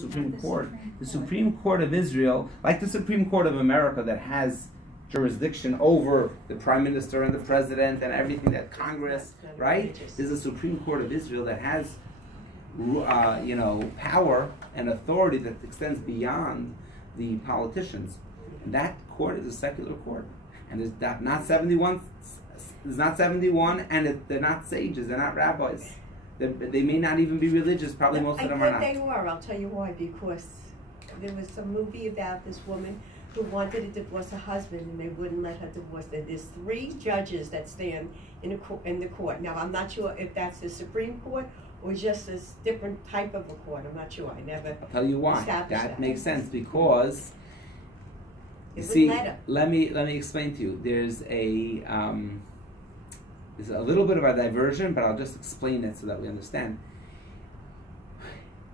Supreme Court. The Supreme Court of Israel, like the Supreme Court of America that has jurisdiction over the Prime Minister and the President and everything, that Congress, right? There's a Supreme Court of Israel that has power and authority that extends beyond the politicians. And that court is a secular court. And it's not 71, it's not 71, and they're not sages, they're not rabbis. They may not even be religious, probably most of them are not. I thought they were, I'll tell you why, because there was some movie about this woman who wanted to divorce her husband and they wouldn't let her divorce them. There's 3 judges that stand in the court. Now, I'm not sure if that's the Supreme Court or just a different type of a court. I'm not sure. I never I'll tell you why. That makes sense, because you see, let me explain to you. There's a little bit of a diversion, but I'll just explain it so that we understand.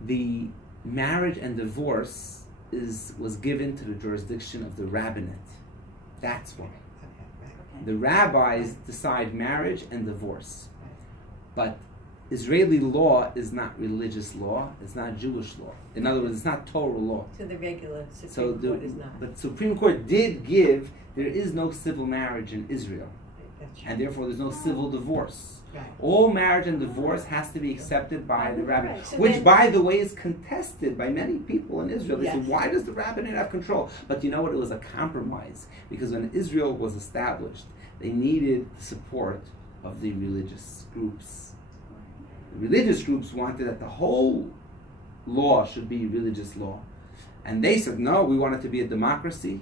The marriage and divorce was given to the jurisdiction of the rabbinate. That's why. The rabbis decide marriage and divorce. But Israeli law is not religious law, it's not Jewish law. In other words, it's not Torah law. So the regular Supreme Court is not. But the Supreme Court did give, there is no civil marriage in Israel. And therefore there's no civil divorce. Right. All marriage and divorce has to be accepted by the rabbinate, so which, by the way, is contested by many people in Israel. They say, why does the rabbinate have control? But you know what? It was a compromise, because when Israel was established, they needed the support of the religious groups. The religious groups wanted that the whole law should be religious law. And they said, no, we want it to be a democracy,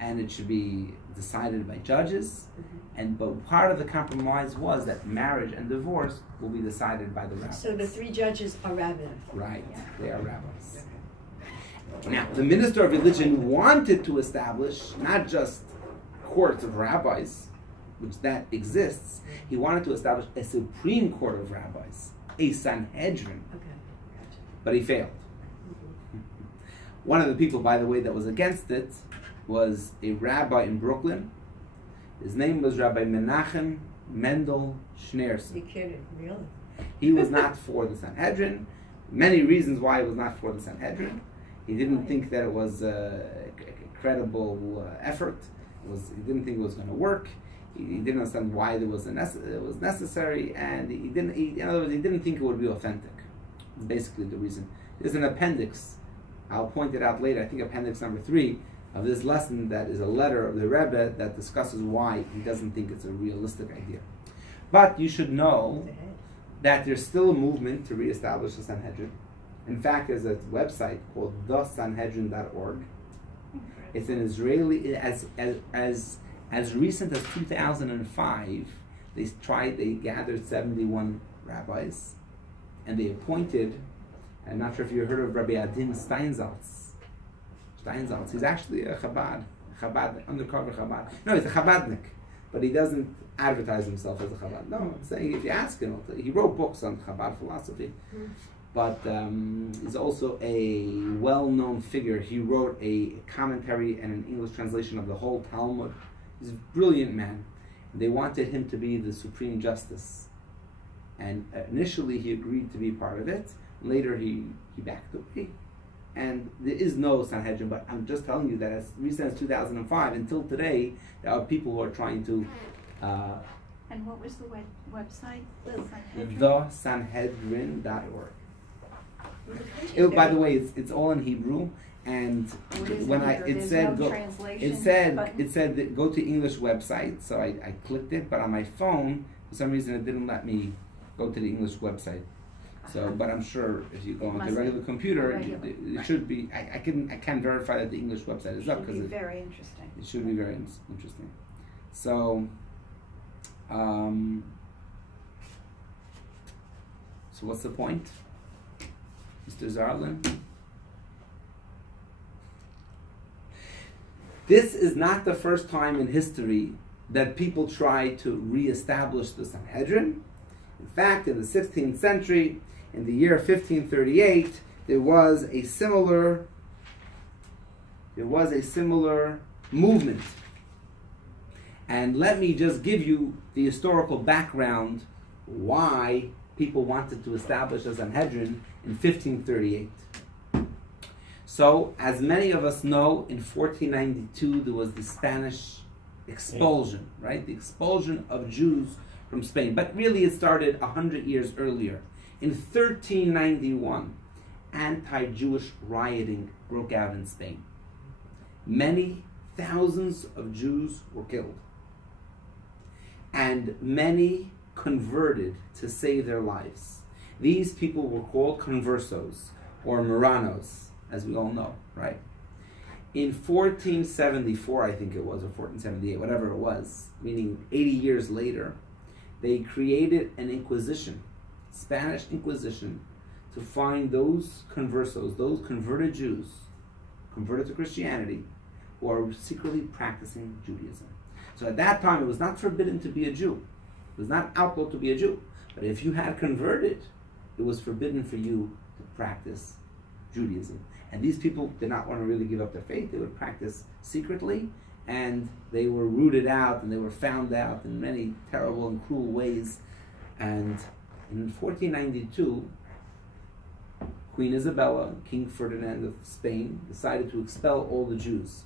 and it should be decided by judges. But part of the compromise was that marriage and divorce will be decided by the rabbis. So the 3 judges are rabbis. Right, they are rabbis. Now, the minister of religion wanted to establish not just courts of rabbis, which that exists. He wanted to establish a Supreme Court of rabbis, a Sanhedrin. But he failed. One of the people, by the way, that was against it was a rabbi in Brooklyn. His name was Rabbi Menachem Mendel Schneerson. You kidding, really? He was not for the Sanhedrin. Many reasons why he was not for the Sanhedrin. He didn't think that it was a credible effort. He didn't think it was going to work. He didn't understand why it was necessary, and in other words, he didn't think it would be authentic. That's basically the reason. There's an appendix. I'll point it out later. I think appendix number 3 of this lesson, that is a letter of the Rebbe that discusses why he doesn't think it's a realistic idea. But you should know that there's still a movement to reestablish the Sanhedrin. In fact, there's a website called thesanhedrin.org. It's an Israeli, as recent as 2005, they gathered 71 rabbis, and they appointed, I'm not sure if you heard of Rabbi Adin Steinsaltz. He's actually a Chabad, undercover Chabad. No, he's a Chabadnik, but he doesn't advertise himself as a Chabad. No, I'm saying if you ask him, he wrote books on Chabad philosophy, but he's also a well-known figure. He wrote a commentary and an English translation of the whole Talmud. He's a brilliant man. They wanted him to be the Supreme Justice, and initially he agreed to be part of it. Later he backed away. And there is no Sanhedrin, but I'm just telling you that as recent as 2005 until today, there are people who are trying to. And what was the website? thesanhedrin.org. By the way, it's all in Hebrew, and when it said that go to English website, so I clicked it, but on my phone for some reason it didn't let me go to the English website. So, but I'm sure if you go on the regular computer, it should be. I can verify that the English website is up, because it should be very interesting. It should be very interesting. So, so what's the point, Mr. Zarlin? This is not the first time in history that people try to reestablish the Sanhedrin. In fact, in the 16th century, in the year 1538, there was a similar movement. And let me just give you the historical background why people wanted to establish a Sanhedrin in 1538. So, as many of us know, in 1492 there was the Spanish expulsion, right? The expulsion of Jews from Spain. But really it started 100 years earlier. In 1391, anti-Jewish rioting broke out in Spain. Many thousands of Jews were killed. And many converted to save their lives. These people were called conversos, or Marranos, as we all know, right? In 1474, I think it was, or 1478, whatever it was, meaning 80 years later, they created an Inquisition, Spanish Inquisition, to find those conversos, those converted Jews, converted to Christianity, who are secretly practicing Judaism. So at that time, it was not forbidden to be a Jew. It was not outlawed to be a Jew. But if you had converted, it was forbidden for you to practice Judaism. And these people did not want to really give up their faith. They would practice secretly, and they were rooted out, and they were found out in many terrible and cruel ways. And in 1492, Queen Isabella, King Ferdinand of Spain, decided to expel all the Jews.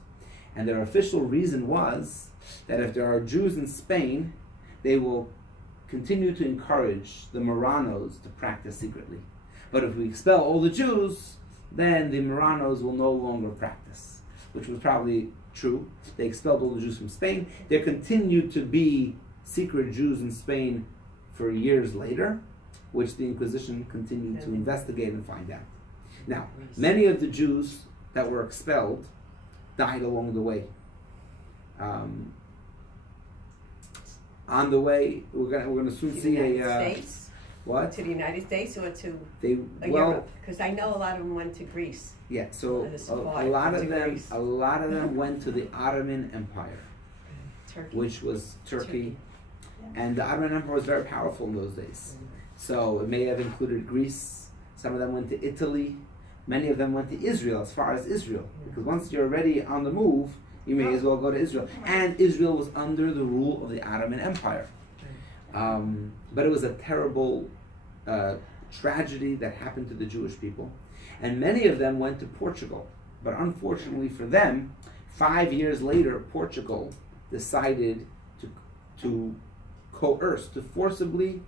And their official reason was that if there are Jews in Spain, they will continue to encourage the Marranos to practice secretly. But if we expel all the Jews, then the Marranos will no longer practice, which was probably true. They expelled all the Jews from Spain. There continued to be secret Jews in Spain for years later, which the Inquisition continued to investigate and find out. Now, many of the Jews that were expelled died along the way. On the way, we're gonna soon see States? What? To the United States or to Europe? Because I know a lot of them went to Greece. Yeah, so a lot of them went to the Ottoman Empire, Turkey. which was Turkey. And the Ottoman Empire was very powerful in those days. So it may have included Greece. Some of them went to Italy. Many of them went to Israel, as far as Israel. Because once you're already on the move, you may as well go to Israel. And Israel was under the rule of the Ottoman Empire. But it was a terrible tragedy that happened to the Jewish people. And many of them went to Portugal. But unfortunately for them, 5 years later, Portugal decided to coerce, to forcibly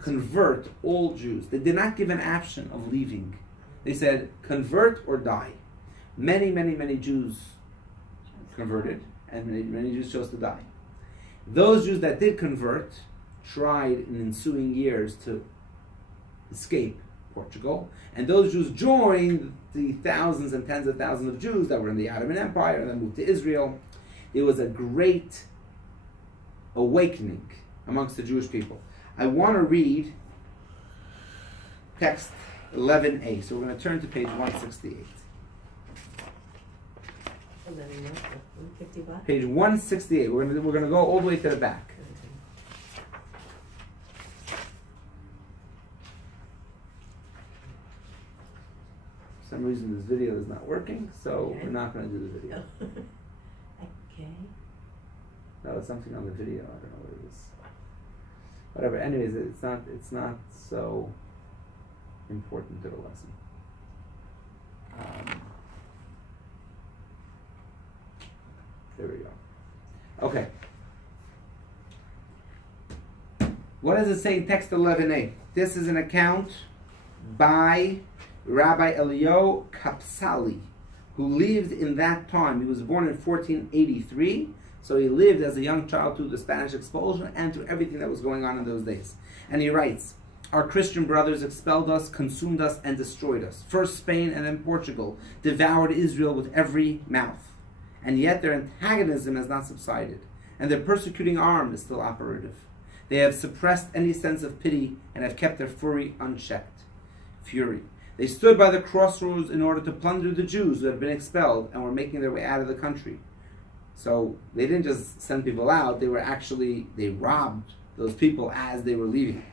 convert all Jews. They did not give an option of leaving. They said, convert or die. Many Jews converted, and many Jews chose to die. Those Jews that did convert tried in ensuing years to escape Portugal, and those Jews joined the thousands and tens of thousands of Jews that were in the Ottoman Empire and then moved to Israel. There was a great awakening amongst the Jewish people. I want to read text 11a, so we're going to turn to page 168. 151? Page 168. We're going to go all the way to the back. For some reason this video is not working, so we're not going to do the video. Okay. No, it's something on the video. I don't know what it is. Whatever. Anyways, it's not so important to the lesson. There we go. Okay. What does it say in text 11a? This is an account by Rabbi Elio Kapsali, who lived in that time. He was born in 1483, so he lived as a young child through the Spanish expulsion and through everything that was going on in those days. And he writes, our Christian brothers expelled us, consumed us, and destroyed us. First Spain and then Portugal devoured Israel with every mouth. And yet their antagonism has not subsided, and their persecuting arm is still operative. They have suppressed any sense of pity and have kept their fury unchecked. They stood by the crossroads in order to plunder the Jews who had been expelled and were making their way out of the country. So they didn't just send people out, they robbed those people as they were leaving.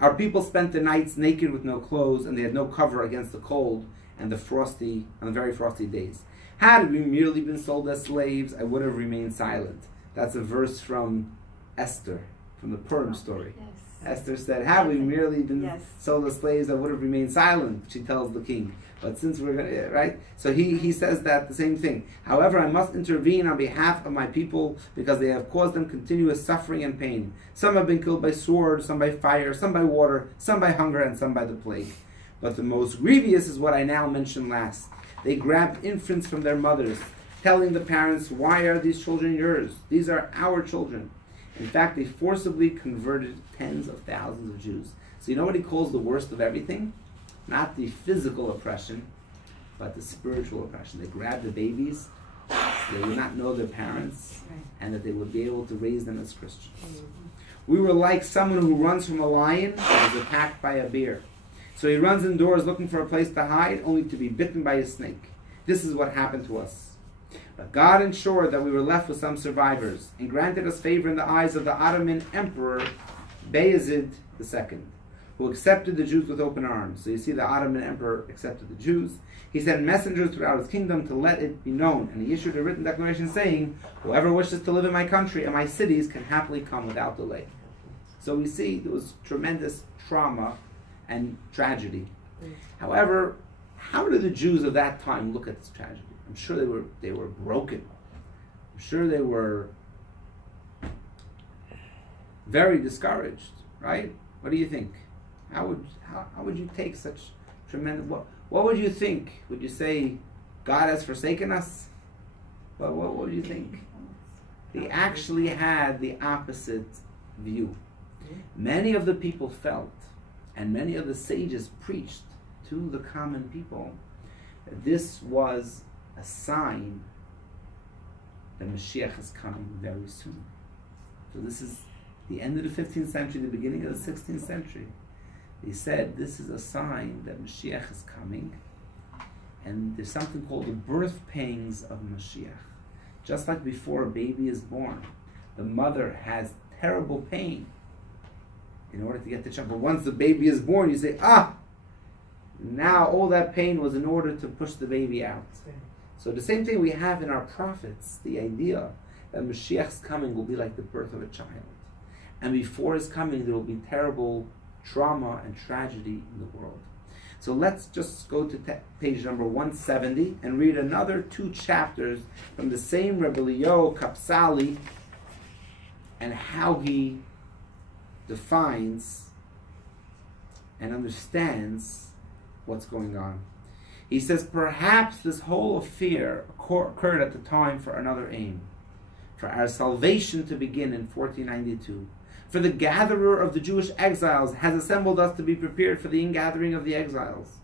Our people spent the nights naked with no clothes, and they had no cover against the cold and the very frosty days. Had we merely been sold as slaves, I would have remained silent. That's a verse from Esther, from the Purim story. Yes. Esther said, had we merely been sold as slaves, I would have remained silent, she tells the king. But since we're going to, right? So he says that the same thing. However, I must intervene on behalf of my people because they have caused them continuous suffering and pain. Some have been killed by sword, some by fire, some by water, some by hunger, and some by the plague. But the most grievous is what I now mentioned last. They grabbed infants from their mothers, telling the parents, why are these children yours? These are our children. In fact, they forcibly converted tens of thousands of Jews. So you know what he calls the worst of everything? Not the physical oppression, but the spiritual oppression. They grabbed the babies, so they would not know their parents, and that they would be able to raise them as Christians. We were like someone who runs from a lion and is attacked by a bear. So he runs indoors looking for a place to hide, only to be bitten by a snake. This is what happened to us. But God ensured that we were left with some survivors, and granted us favor in the eyes of the Ottoman Emperor Bayezid II, who accepted the Jews with open arms. So you see, the Ottoman Emperor accepted the Jews. He sent messengers throughout his kingdom to let it be known, and he issued a written declaration saying, whoever wishes to live in my country and my cities can happily come without delay. So we see there was tremendous trauma and tragedy. However, how did the Jews of that time look at this tragedy? I'm sure they were broken. I'm sure they were very discouraged, right? What do you think? How would you take such tremendous... What would you think? Would you say, God has forsaken us? Well, what would you think? They actually had the opposite view. Many of the people felt, and many of the sages preached to the common people, that this was a sign that Mashiach is coming very soon. So this is the end of the 15th century, the beginning of the 16th century. They said this is a sign that Mashiach is coming, and there's something called the birth pangs of Mashiach. Just like before a baby is born, the mother has terrible pain in order to get the child. But once the baby is born, you say, now all that pain was in order to push the baby out. So the same thing we have in our prophets, the idea that Mashiach's coming will be like the birth of a child. And before his coming, there will be terrible trauma and tragedy in the world. So let's just go to page number 170 and read another 2 chapters from the same Rabbi Leo Kapsali and how he defines and understands what's going on. He says, perhaps this whole affair occurred at the time for another aim, for our salvation to begin in 1492. For the gatherer of the Jewish exiles has assembled us to be prepared for the ingathering of the exiles.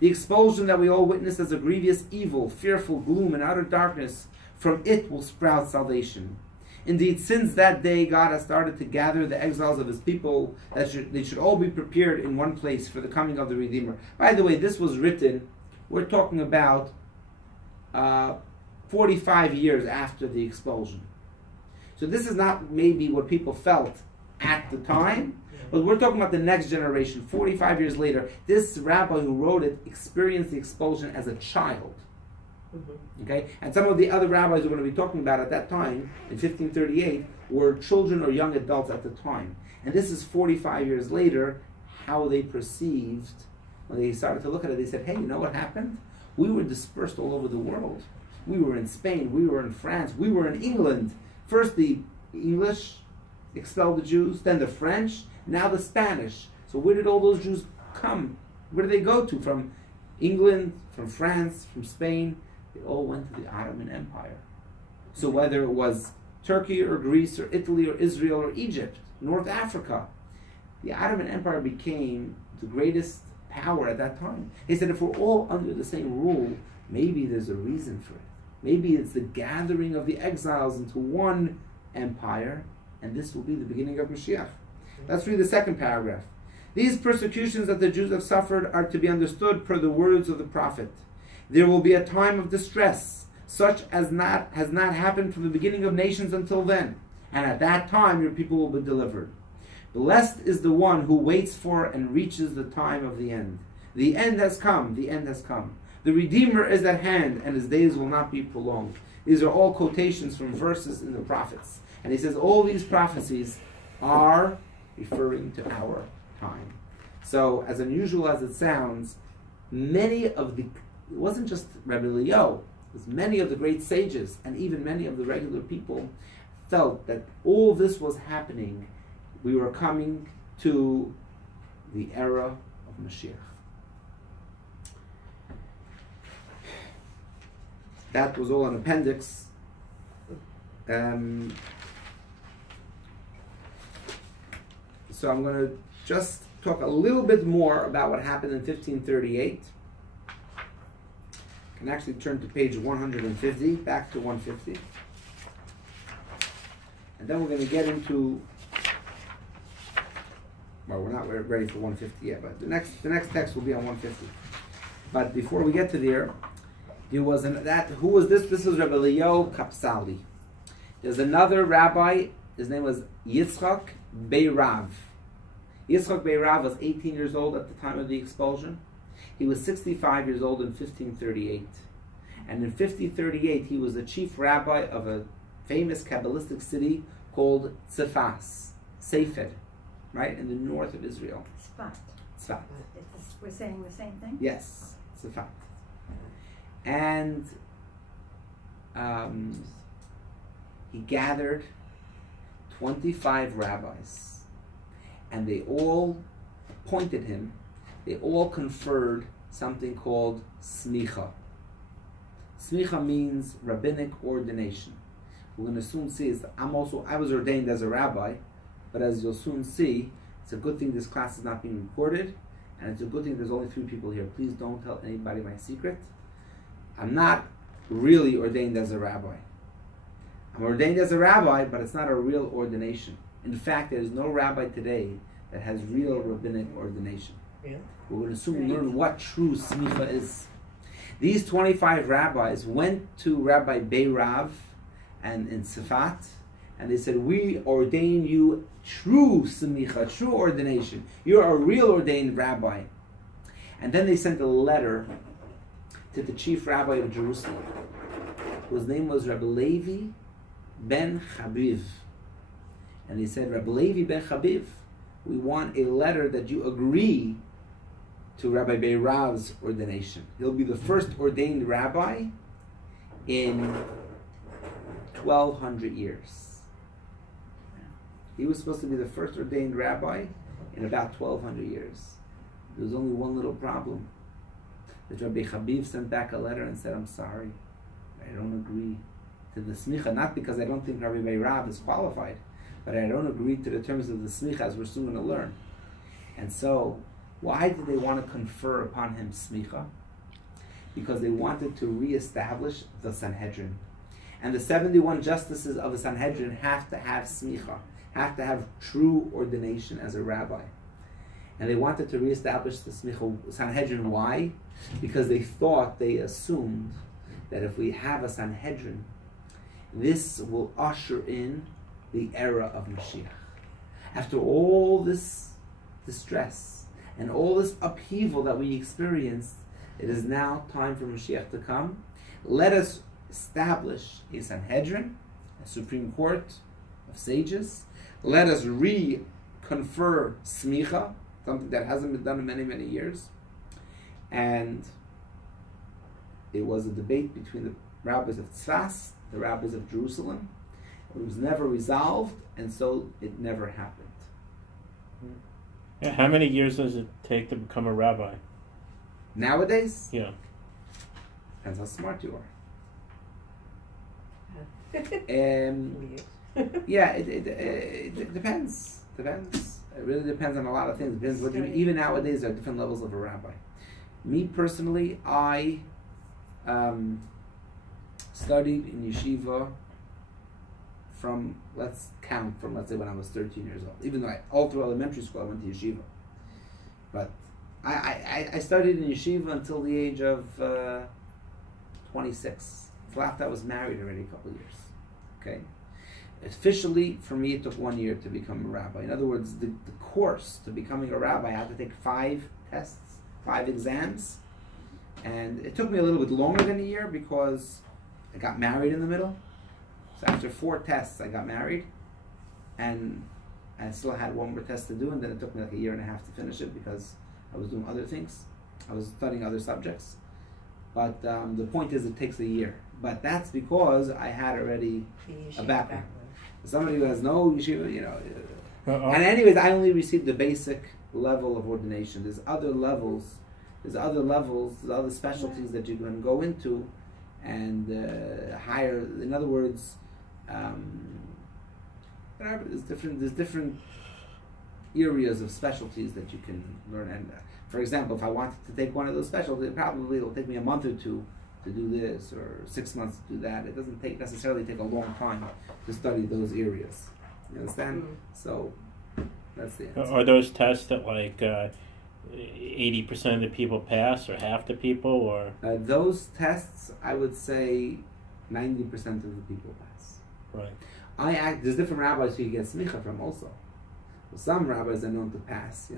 The expulsion that we all witness as a grievous evil, fearful gloom and utter darkness, from it will sprout salvation. Indeed, since that day, God has started to gather the exiles of his people, that they should all be prepared in one place for the coming of the Redeemer. By the way, this was written, we're talking about 45 years after the expulsion. So this is not maybe what people felt at the time, but we're talking about the next generation, 45 years later. This rabbi who wrote it experienced the expulsion as a child. Okay, and some of the other rabbis we're going to be talking about at that time, in 1538, were children or young adults at the time. And this is 45 years later, how they perceived, when they started to look at it, they said, hey, you know what happened? We were dispersed all over the world. We were in Spain, we were in France, we were in England. First the English expelled the Jews, then the French, now the Spanish. So where did all those Jews come? Where did they go to? From England, from France, from Spain? They all went to the Ottoman Empire. So whether it was Turkey or Greece or Italy or Israel or Egypt, North Africa, the Ottoman Empire became the greatest power at that time. He said, if we're all under the same rule, maybe there's a reason for it. Maybe it's the gathering of the exiles into one empire, and this will be the beginning of Mashiach. Let's read the second paragraph. These persecutions that the Jews have suffered are to be understood per the words of the prophet. There will be a time of distress, such as has not happened from the beginning of nations until then. And at that time your people will be delivered. Blessed is the one who waits for and reaches the time of the end. The end has come, the end has come. The Redeemer is at hand, and his days will not be prolonged. These are all quotations from verses in the prophets. And he says all these prophecies are referring to our time. So, as unusual as it sounds, many of the it wasn't just Rabbi Leo. It was many of the great sages and even many of the regular people felt that all this was happening. We were coming to the era of Mashiach. That was all an appendix. So I'm going to just talk a little bit more about what happened in 1538. You can actually turn to page 150, back to 150. And then we're going to get into, well, we're not ready for 150 yet, but the next text will be on 150. But before we get to there was who was this? This was Rabbi Leo Kapsali. There's another rabbi, his name was Yitzchak Beirav. Yitzchak Beirav was 18 years old at the time of the expulsion. He was 65 years old in 1538. And in 1538, he was the chief rabbi of a famous Kabbalistic city called Tzfas, Sefer, right, in the north of Israel. Tzfat. We're saying the same thing? Yes, Tzfat. And he gathered 25 rabbis, and they all appointed him, they all conferred something called smicha. Smicha means rabbinic ordination. We're going to soon see, I was ordained as a rabbi, but as you'll soon see, it's a good thing this class is not being recorded, and it's a good thing there's only 3 people here. Please don't tell anybody my secret. I'm not really ordained as a rabbi. I'm ordained as a rabbi, but it's not a real ordination. In fact, there's no rabbi today that has real rabbinic ordination. Yeah. We're going to soon learn what true smicha is. These 25 rabbis went to Rabbi Beirav and in Tzfat, and they said, we ordain you true smicha, true ordination. You're a real ordained rabbi. And then they sent a letter to the chief rabbi of Jerusalem, whose name was Rabbi Levi ben Chabiv. And he said, Rabbi Levi ben Chabiv, we want a letter that you agree to Rabbi Beirav's ordination. He'll be the first ordained rabbi in 1,200 years. He was supposed to be the first ordained rabbi in about 1,200 years. There was only one little problem. That Rabbi Chabiv sent back a letter and said, I'm sorry, I don't agree to the smicha, not because I don't think Rabbi Beirav is qualified, but I don't agree to the terms of the smicha, as we're soon going to learn. And so, why did they want to confer upon him smicha? Because they wanted to reestablish the Sanhedrin. And the 71 justices of the Sanhedrin have to have smicha, have to have true ordination as a rabbi. And they wanted to reestablish the Sanhedrin. Why? Because they assumed that if we have a Sanhedrin, this will usher in the era of Mashiach. After all this distress and all this upheaval that we experienced, it is now time for Mashiach to come. Let us establish a Sanhedrin, a Supreme Court of sages. Let us reconfer smicha, something that hasn't been done in many, many years. And it was a debate between the rabbis of Tzfas, the rabbis of Jerusalem. It was never resolved, and so it never happened. Yeah, how many years does it take to become a rabbi? Nowadays? Yeah. Depends how smart you are. Yeah, it depends. Depends. It really depends on a lot of things. It depends what you, even nowadays, there are different levels of a rabbi. Me personally, I studied in yeshiva from, let's say when I was 13 years old. Even though all through elementary school I went to yeshiva. But I studied in yeshiva until the age of 26. So after I was married already a couple of years. Okay? Officially, for me, it took 1 year to become a rabbi. In other words, the course to becoming a rabbi, I had to take 5 tests, 5 exams. And it took me a little bit longer than a year because I got married in the middle. So after 4 tests, I got married. And I still had 1 more test to do, and then it took me like 1.5 years to finish it because I was doing other things. I was studying other subjects. But the point is, it takes a year. But that's because I had already a background. Somebody who has no yeshiva, And anyways, I only received the basic level of ordination. There's other levels, there's other specialties that you can go into, and higher. In other words, there's different areas of specialties that you can learn. And for example, if I wanted to take one of those specialties, it will take me a month or two to do this, or 6 months to do that. It doesn't necessarily take a long time to study those areas. You understand? So that's the answer. Are those tests that 80% of the people pass, or half the people, or? Those tests, I would say 90% of the people pass. Right. There's different rabbis who you get smicha from also. Some rabbis are known to pass,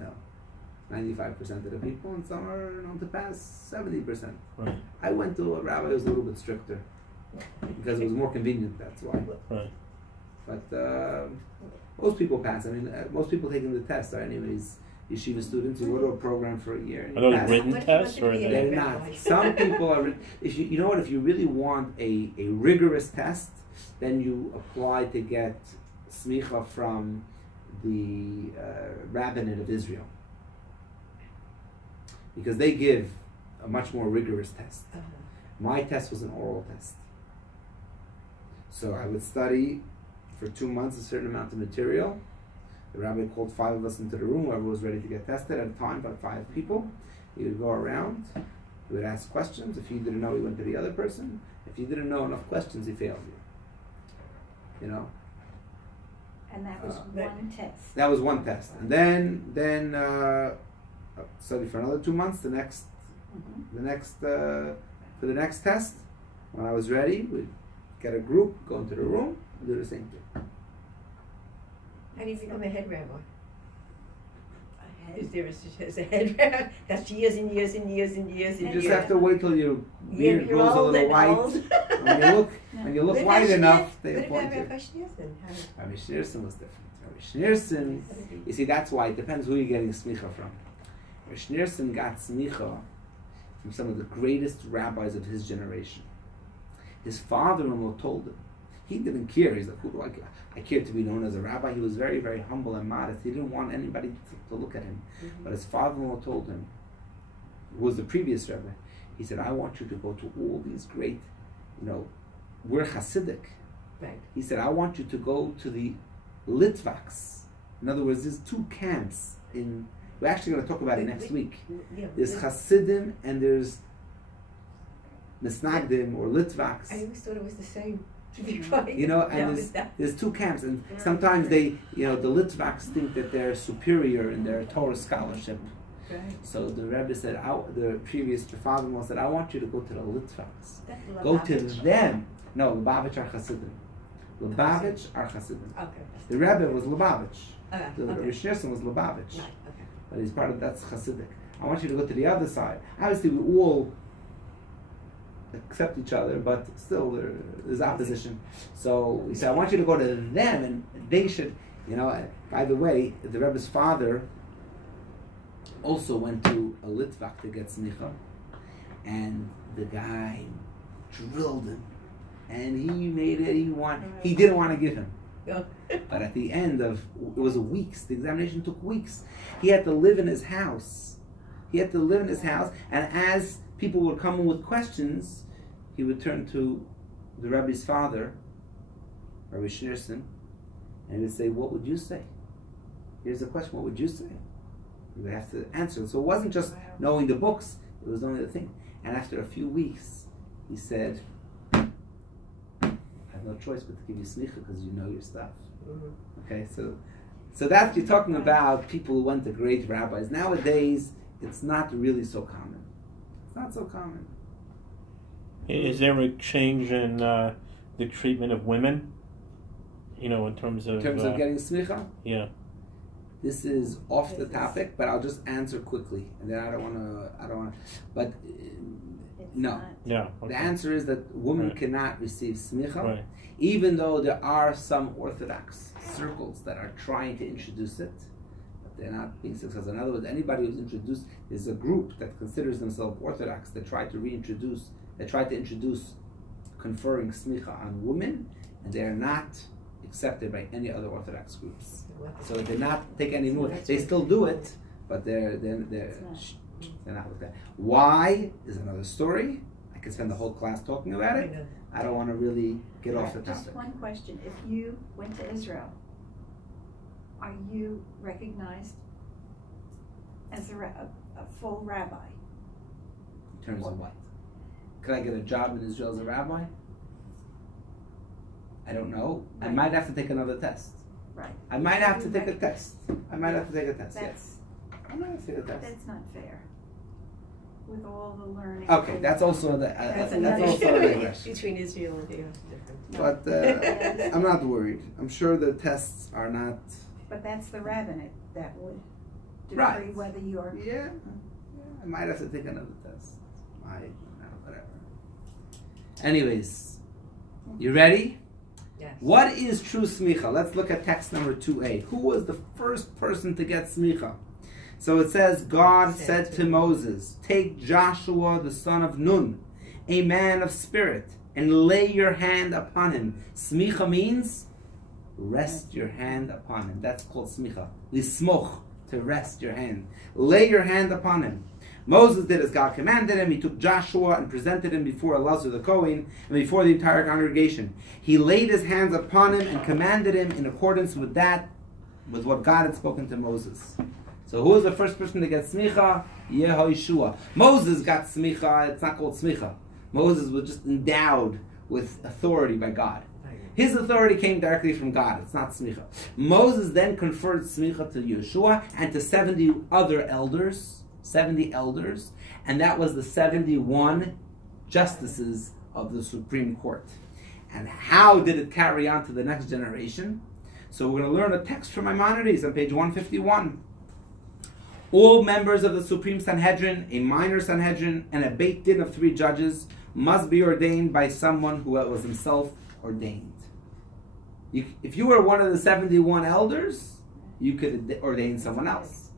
95% of the people, and some are known to pass 70%. Right. I went to a rabbi who was a little bit stricter because it was more convenient. That's why. Right. But most people pass. I mean, most people taking the test are anyways yeshiva students who go to a program for a year. Are those written tests, or they're not? Some people are. If you really want a rigorous test, then you apply to get smicha from the rabbinate of Israel, because they give a much more rigorous test. My test was an oral test. So I would study for 2 months a certain amount of material. The rabbi called 5 of us into the room, whoever was ready to get tested at a time, about 5 people. He would go around, he would ask questions. If he didn't know, he went to the other person. If he didn't know enough questions, he failed you. And that was one test. That was one test. And then study for another 2 months. For the next test, when I was ready, we'd get a group, go into the room, and do the same thing. How do you become a head rabbi? Is there a head rabbi? That's years and years and years and years and You years. just have to wait till your beard grows a little white. When you look white enough, they appoint you. Rabbi Schneerson? Rabbi Schneerson was different. Rabbi Schneerson, you see, that's why it depends who you're getting smicha from. Rabbi Schneerson got smicha from some of the greatest rabbis of his generation. His father-in-law told him. He didn't care. He's like, who do I care? I care to be known as a rabbi. He was very, very humble and modest. He didn't want anybody to look at him. But his father-in-law told him, who was the previous rabbi, he said, I want you to go to all these great, we're Hasidic. Right. He said, I want you to go to the Litvaks. In other words, there's 2 camps we're actually going to talk about it next week. There's Hasidim and there's Misnagdim or Litvaks. I always thought it was the same. There's 2 camps, and sometimes the Litvaks think that they're superior in their Torah scholarship. Right. So the Rebbe said, the father-in-law said, I want you to go to the Litvaks. Go to them. No, Lubavitch are Hasidim. Lubavitch are Hasidim. Okay. The Rebbe was Lubavitch. The Okay. Schneerson was Lubavitch. Right. Okay. But he's part of that's Hasidic. I want you to go to the other side. Obviously, we all accept each other, but still there's opposition. So he said, I want you to go to them, and they should, by the way, the Rebbe's father also went to a Litvak to get smicha, and the guy drilled him, and he made it, he didn't want to give him. But at the end of, it was weeks, the examination took weeks. He had to live in his house. And as people would come in with questions, he would turn to the Rabbi's father, Rabbi Schneerson, and he would say, what would you say? Here's the question, what would you say? You would have to answer. So it wasn't just knowing the books, it was knowing the thing. And after a few weeks, he said, I have no choice but to give you smicha because you know your stuff. Okay, so that you're talking about people who went to great rabbis. Nowadays, it's not really so common. It's not so common. Is there a change in the treatment of women? In terms of getting smicha? Yeah. This is off the topic, but I'll just answer quickly, and then I don't want to. But no. Yeah. Okay. The answer is that women cannot receive smicha, even though there are some Orthodox circles that are trying to introduce it. But they're not being successful. In other words, anybody who's introduced, there's a group that considers themselves Orthodox that try to introduce conferring smicha on women, and they are not accepted by any other Orthodox groups. So they not take any more. They still do it, but they're not looked at. Why is another story. I could spend the whole class talking about it. I don't want to really get off the topic. Just one question. If you went to Israel, are you recognized as a full rabbi? In terms of what? Could I get a job in Israel as a rabbi? I don't know. I might have to take another test. Right. I might have to take a test. I might have to take a test, That's, yes. I might have to take a test. That's not fair. With all the learning. Okay, that's also that's another also a issue regression. between Israel and the different. But I'm not worried. I'm sure the tests are not. But that's the rabbinate that would decree Right. whether you're. Yeah. I might have to take another test. Whatever. Anyways, you ready? Yes. What is true smicha? Let's look at text number 2a. Who was the first person to get smicha? So it says, God said to Moses, take Joshua the son of Nun, a man of spirit, and lay your hand upon him. Smicha means rest your hand upon him. That's called smicha. Lismoch, to rest your hand. Lay your hand upon him. Moses did as God commanded him. He took Joshua and presented him before Elazar the Kohen and before the entire congregation. He laid his hands upon him and commanded him in accordance with what God had spoken to Moses. So who was the first person to get smicha? Yehoshua. Moses got smicha. It's not called smicha. Moses was just endowed with authority by God. His authority came directly from God. It's not smicha. Moses then conferred smicha to Yeshua and to 70 other elders. 70 elders, and that was the 71 justices of the Supreme Court. And how did it carry on to the next generation? So we're going to learn a text from Maimonides on page 151. All members of the Supreme Sanhedrin, a minor Sanhedrin, and a Beit Din of 3 judges must be ordained by someone who was himself ordained. If you were one of the 71 elders, you could ordain someone else.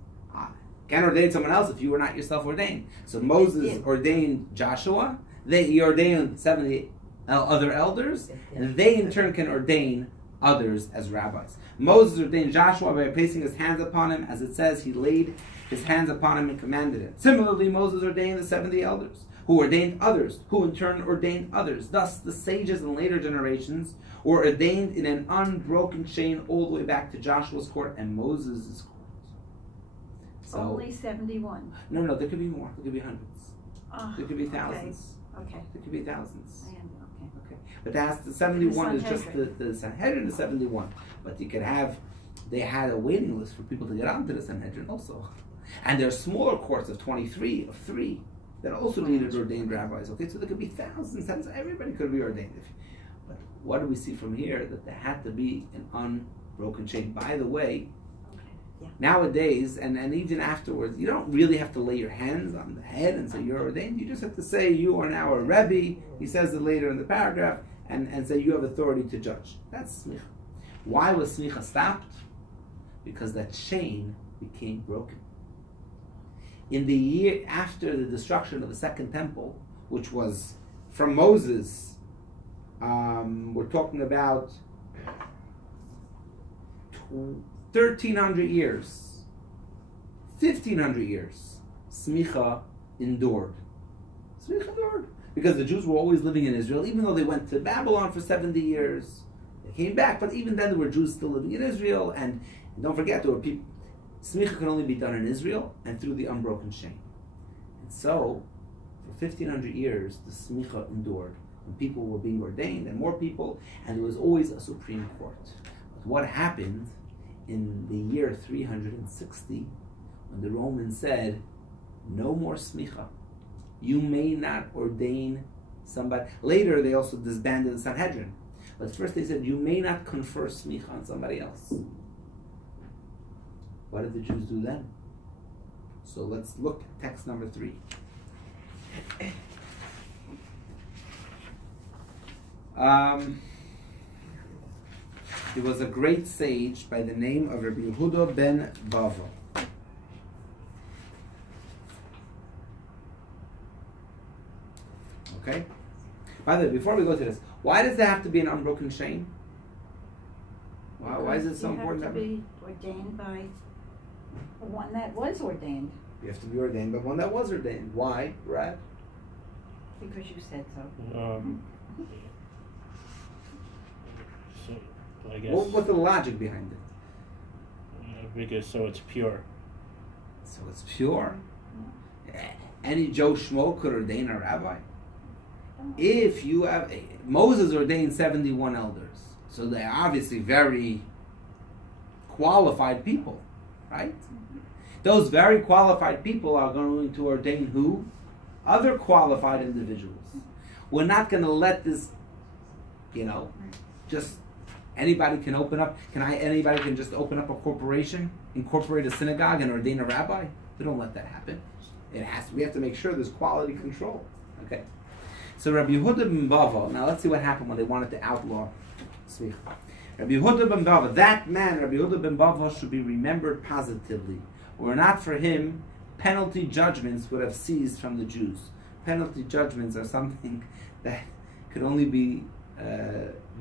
Can't ordain someone else if you were not yourself ordained. So Moses ordained Joshua. He ordained 70 other elders, and they in turn can ordain others as rabbis. Moses ordained Joshua by placing his hands upon him. As it says, he laid his hands upon him and commanded it. Similarly, Moses ordained the 70 elders, who ordained others, who in turn ordained others. Thus, the sages in later generations were ordained in an unbroken chain all the way back to Joshua's court and Moses' court. So, only 71. No, there could be more. There could be hundreds. There could be thousands. Okay. There could be thousands. Okay. But the 71 is just the Sanhedrin is 71. But you could have, they had a waiting list for people to get onto the Sanhedrin also. And there are smaller courts of 23, of 3, that also needed ordained rabbis. Okay, so there could be thousands. Everybody could be ordained. But what do we see from here? That there had to be an unbroken chain. By the way, nowadays, and even afterwards, you don't really have to lay your hands on the head and say you're ordained. You just have to say you are now a Rabbi. He says it later in the paragraph, and say you have authority to judge. That's smicha. Why was smicha stopped? Because that chain became broken. In the year after the destruction of the Second Temple, which was from Moses, we're talking about 1,300 years, 1,500 years, smicha endured. Smicha endured. Because the Jews were always living in Israel, even though they went to Babylon for 70 years. They came back, but even then there were Jews still living in Israel. And don't forget, there were people. Smicha can only be done in Israel and through the unbroken chain. And so, for 1,500 years, the smicha endured. And people were being ordained, and more people, and there was always a Supreme Court. But what happened in the year 360, when the Romans said, no more smicha. You may not ordain somebody. Later, they also disbanded the Sanhedrin. But first they said, you may not confer smicha on somebody else. What did the Jews do then? So let's look at text number 3. There was a great sage by the name of Rabbi Yehuda ben Bava. By the way, before we go to this, why does there have to be an unbroken chain? Why is it so important? You have to be ordained by one that was ordained. You have to be ordained by one that was ordained. Why, Brad? Because you said so. So I guess. What's the logic behind it? Because so it's pure. So it's pure. Any Joe Schmo could ordain a rabbi. If you have Moses ordained 71 elders, so they're obviously very qualified people, right? Those very qualified people are going to ordain who? Other qualified individuals. We're not going to let this, just anybody can open up. Anybody can just open up a corporation, incorporate a synagogue, and ordain a rabbi. We don't let that happen. We have to make sure there's quality control. Okay. So Rabbi Yehuda ben Bava. Now let's see what happened when they wanted to outlaw smicha. Rabbi Yehuda ben Bava. That man, Rabbi Yehuda ben Bava, should be remembered positively. Were not for him, penalty judgments would have ceased from the Jews. Penalty judgments are something that could only be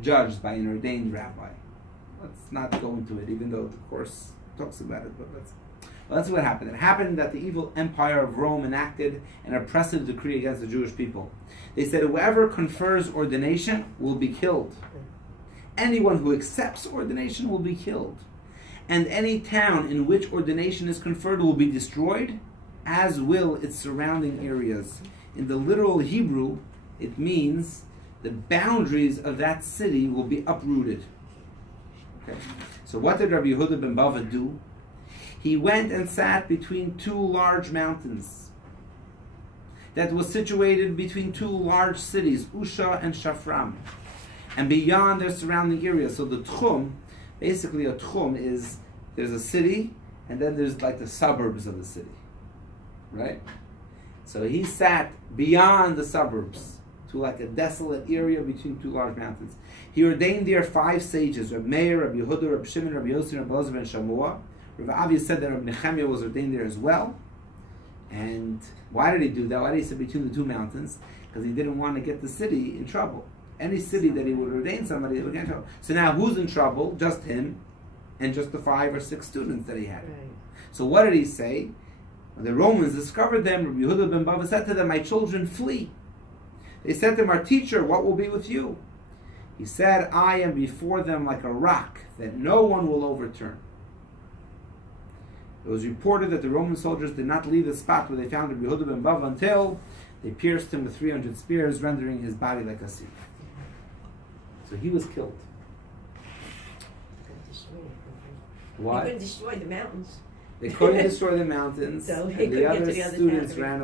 judged by an ordained rabbi. Let's not go into it, even though the course talks about it. But that's what happened. It happened that the evil empire of Rome enacted an oppressive decree against the Jewish people. They said whoever confers ordination will be killed. Anyone who accepts ordination will be killed. And any town in which ordination is conferred will be destroyed, as will its surrounding areas. In the literal Hebrew, it means the boundaries of that city will be uprooted. Okay. So what did Rabbi Yehuda ben Bava do? He went and sat between two large mountains that was situated between two large cities, Usha and Shafram, and beyond their surrounding areas. So the Tchum, basically a Tchum is, there's a city, and then there's like the suburbs of the city, right? So he sat beyond the suburbs to like a desolate area between two large mountains. He ordained there 5 sages, Rabbi Meir, Rabbi Yehuda, Rabbi Shimon, Rabbi Yossi, Rabbi Elazar, and Shammua. Rabbi Avi said that Rabbi Nechemiah was ordained there as well. And why did he do that? Why did he sit between the two mountains? Because he didn't want to get the city in trouble. Any city that he would ordain somebody, they would get in trouble. So now who's in trouble? Just him and just the 5 or 6 students that he had. Right. So what did he say? When the Romans discovered them, Rabbi Yehuda ben Bava said to them, "My children, flee." They said to him, "Our teacher, what will be with you?" He said, "I am before them like a rock that no one will overturn." It was reported that the Roman soldiers did not leave the spot where they found Rabbi Yehuda ben Bava until they pierced him with 300 spears, rendering his body like a sieve. So he was killed. Why? They couldn't destroy the mountains. They couldn't destroy the mountains, So and he the couldn't get other to the other students town. ran away.